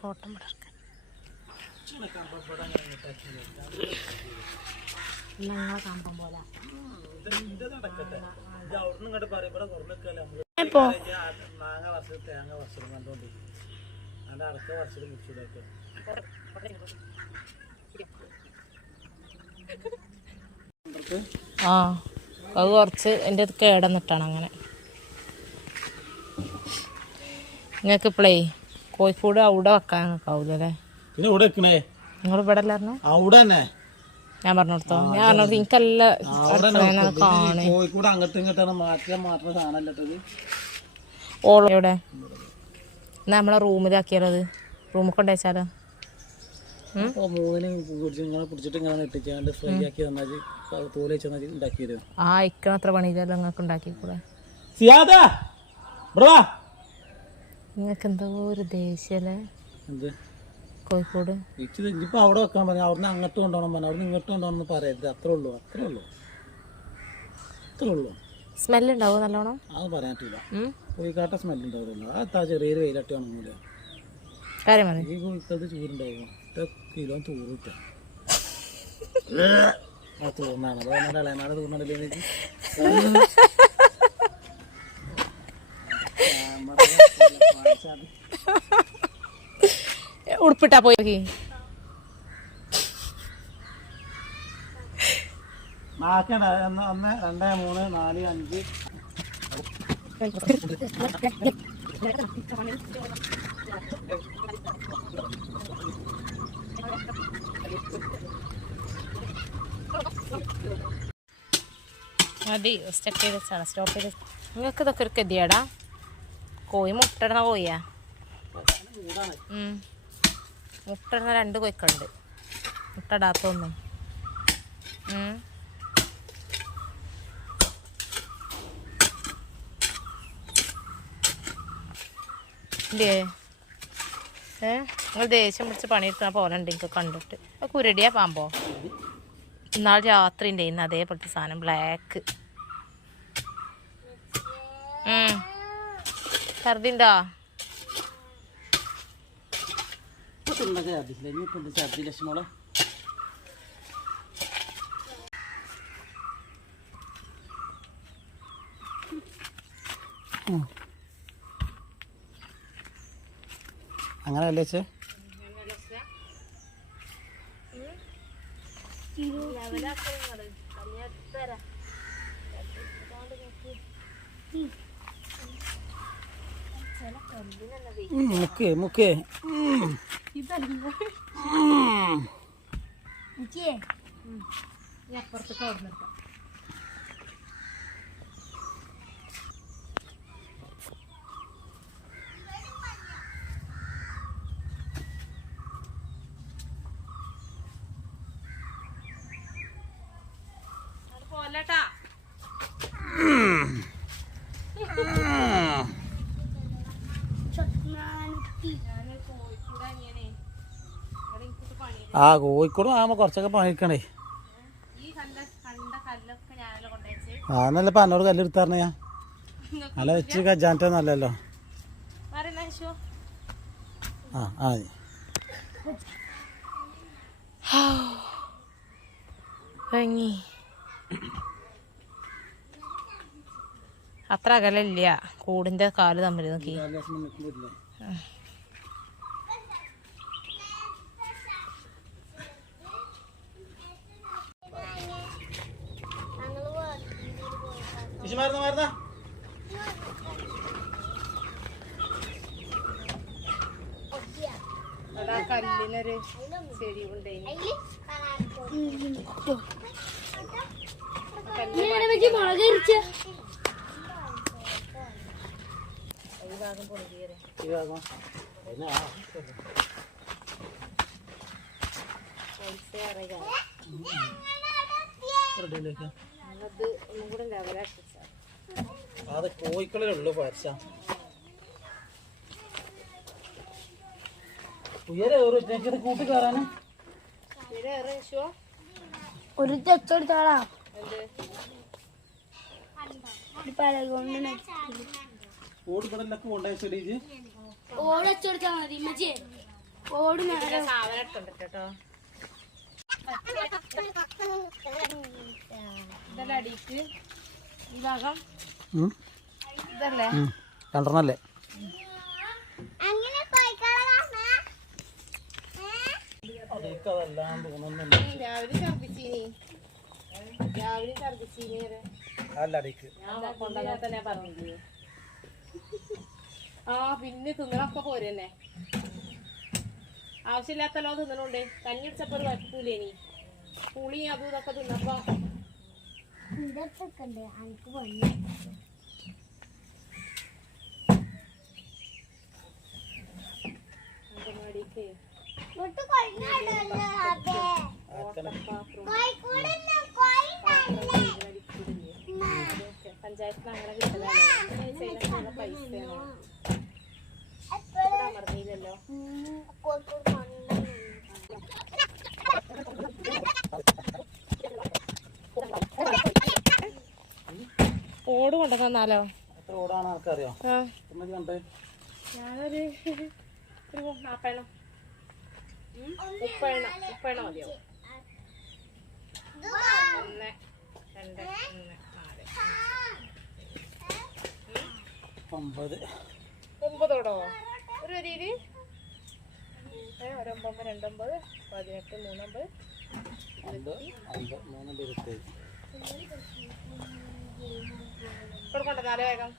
Photo കമ്പം പോലെ ആ അത് കുറച്ച് എൻ്റെ കേടന്നിട്ടാണ് അങ്ങനെ. നിങ്ങൾക്ക് ഇപ്പളേ കോഴിക്കോട് അവിടെ വെക്കാൻ ആവൂലേ? പിന്നെ ഇവിടെ വെക്കണേ നിങ്ങൾ ഇവിടെ അല്ലായിരുന്നു അവിടെ തന്നെ ഞാൻ പറഞ്ഞു കൊടുത്തോ? ഞാൻ പറഞ്ഞത് എനിക്കല്ല കാണേ കോഴിക്കോട് അങ്ങോട്ടും ഇങ്ങോട്ടാണ് മാറ്റുന്ന സാധനമല്ലത്. ഓളോ എവിടെ എന്നാ നമ്മളെ റൂമിലാക്കിയാലത് റൂമിൽ കൊണ്ടുവച്ചാലോ? മൂന്നിനെ പിടിച്ചിട്ട് ഇങ്ങനെ ഇട്ടിച്ചാണ്ട് ഫ്രൈ ആക്കി തന്നാൽ തോല് വെച്ച് ഉണ്ടാക്കി തരും. ആ ഇക്കണ അത്ര പണിയില്ലല്ലോ നിങ്ങൾക്ക് ഉണ്ടാക്കിക്കൂടെ? നിങ്ങൾക്ക് എന്തോ ഒരു ദേഷ്യല്ലേ എന്ത് കോഴിക്കോട്? ഇനിയിപ്പോ അവിടെ വെക്കാൻ പറഞ്ഞു. അവിടുന്ന് അങ്ങോട്ട് കൊണ്ടുപോകണം പറഞ്ഞു, അവിടുന്ന് ഇങ്ങോട്ട് കൊണ്ടുപോകണം പറയരുത്. അത്രേ ഉള്ളൂ. സ്മെല്ല് ഉണ്ടാവും നല്ലോണം? അത് പറയാൻ പറ്റില്ല. കോഴിക്കാട്ട സ്മെല്ല് ഉണ്ടാവില്ല. ആ ചെറിയൊരു വെയിലട്ടി ഉണങ്ങൂല. കാര്യം ഈ കോഴിക്കത് ചൂടുണ്ടാവും. കിലോ തൂറിട്ട ആ തൂർന്നാണ് ഇളയനാട് തൂർന്നല്ലേ ഉടുപ്പിട്ടാ പോയി നാക്കണ്ട 1 2 3 4 5 മതി. സ്റ്റെപ്പ് ചെയ്ത് വെച്ചാണ് സ്റ്റോപ്പ് ചെയ്ത്. നിങ്ങൾക്ക് ഇതൊക്കെ ഒരു ഗതിയാടാ. കോഴി മുട്ടയിടണ കോഴിയാ. മുട്ടയിടുന്ന 2 കോഴിക്കുണ്ട്. മുട്ട ഇടാത്തൊന്നും. ഇല്ലേ നിങ്ങൾ ദേഷ്യം പിടിച്ച് പണിയെടുക്കുന്ന പോലെ ഉണ്ട് എനിക്ക് കണ്ടിട്ട്. കുരടിയാ പാമ്പോ? ഇന്നാൾ രാത്രി ഉണ്ടായിരുന്നു അതേപോലത്തെ സാധനം ബ്ലാക്ക്. ഛർദിണ്ടോ? അങ്ങനെ അല്ലേ ചേ? മുക്കേ അപ്പുറത്തേക്ക് അവിടെ നിർത്താം. പോലട്ടാ ആ കോഴിക്കോട് ആകുമ്പോ കുറച്ചൊക്കെ പണിക്കണേ. ആ നല്ല പന്നോട് കല്ലെടുത്താറിന ഞാൻ നല്ല വെച്ച് കജാൻറ്റോ നല്ലല്ലോ. ആ അത്ര അകലില്ല കൂടിന്റെ കാല് തമ്മിൽ നോക്കി. കല്ലിനൊരു ചെരിവുണ്ടേ. അത് കോഴിക്കളിലുള്ളു പരച്ച കൂട്ടി കയറാന് ഒരു ചെച്ചെടുത്താളാ ഓടിപ്പടലൊക്കെ കൊണ്ടുപോയി ഓടച്ചെടുത്താ മതി ഓട് നേരെ സാധനം എടുത്തോണ്ട് കേട്ടോ. ഇതല്ലേ അടിക്ക് ഈ ഭാഗം ഇതല്ലേ രണ്ടെണ്ണല്ലേ അങ്ങനെ അതെല്ലാം തോന്നുന്നുണ്ട്. രാവിലെ ഛർദിച്ചീനി അല്ല അടിക്ക് കൊണ്ടുവന്നാൽ തന്നെ പറഞ്ഞില്ലേ. ആ പിന്നെ തിന്നണൊക്കെ പോരന്നെ, ആവശ്യമില്ലാത്തല്ലോ തിന്നണുണ്ട്. കഞ്ഞി അടിച്ചപ്പോ ഒരു വരക്കൂലേനി, പുളി അതും ഇതൊക്കെ തിന്നപ്പോ ഇതൊക്കെ എനിക്ക് പണി അങ്കൻവാടിക്ക് പഞ്ചായത്തിന് അങ്ങനെ കിട്ടലാണ് പൈസ അമർന്നില്ലല്ലോ. ഓട് കൊണ്ടുവന്നാലോ? ഓടാണ് ആൾക്കറിയോ? കണ്ടേ ഞാനൊരു 40 30 മതിയോ? 1 2 3 4 9 ഒരു വരിയില് 1 9 2 9 18 3 9 ഇവിടെ കൊണ്ടുവന്നാലോ വേഗം?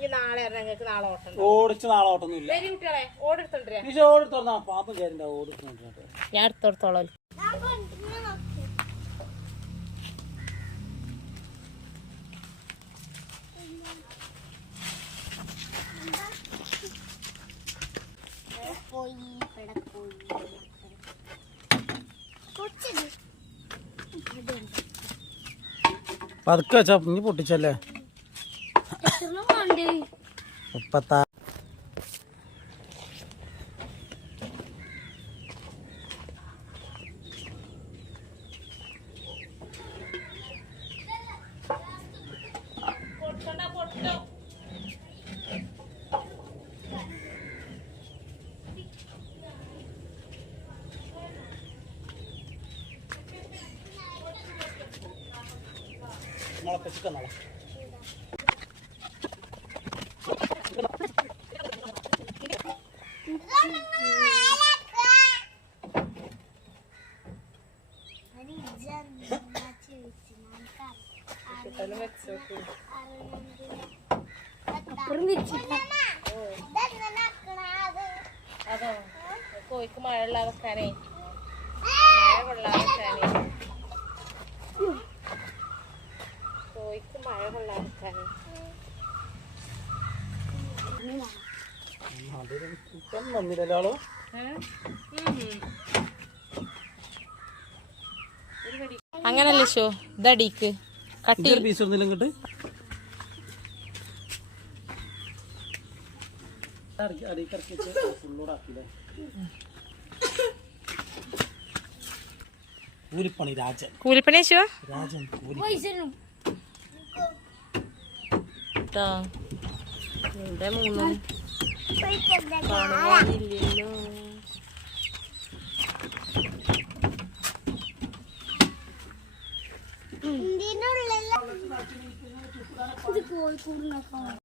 ഈ നാളെ ഞങ്ങൾക്ക് നാളെ ഓട്ടം ഓടിച്ച് നാളെ ഓട്ടൊന്നുമില്ല. വരി കുട്ടികളെ ഓടെടുത്തോണ്ടിരാ. ഓടിത്തോന്നാ പാപ്പം കയറിണ്ട ഓടിച്ചോട്ടെ. ഞാൻ എടുത്തോടത്തോളം. പതുക്കെ വെച്ചാ ഇനി പൊട്ടിച്ചല്ലേ. 36 മുളപ്പിച്ചിട്ട് നാളെ അതോ കോഴിക്ക് മഴ ഉള്ളാതെ വെക്കാനേ, മഴ കൊള്ളാതെ വെക്കാനേ, കോഴിക്ക് മഴ കൊള്ളാതെ വെക്കാനേ. വന്നില്ലല്ലോ. അങ്ങനല്ലേ ഷോ ഇതടിക്ക് കട്ടി പീസ് ഒന്നില്ല ഇങ്ങോട്ട് കൂലിപ്പണി രാജൻ. കൂലിപ്പണി ഷോ രാജൻ കൂലി ഇവിടെ 3 കാണുന്നില്ലല്ലോ. ഇതിനുള്ളിൽ ഇത് കോഴിക്കൂടിനൊക്കെ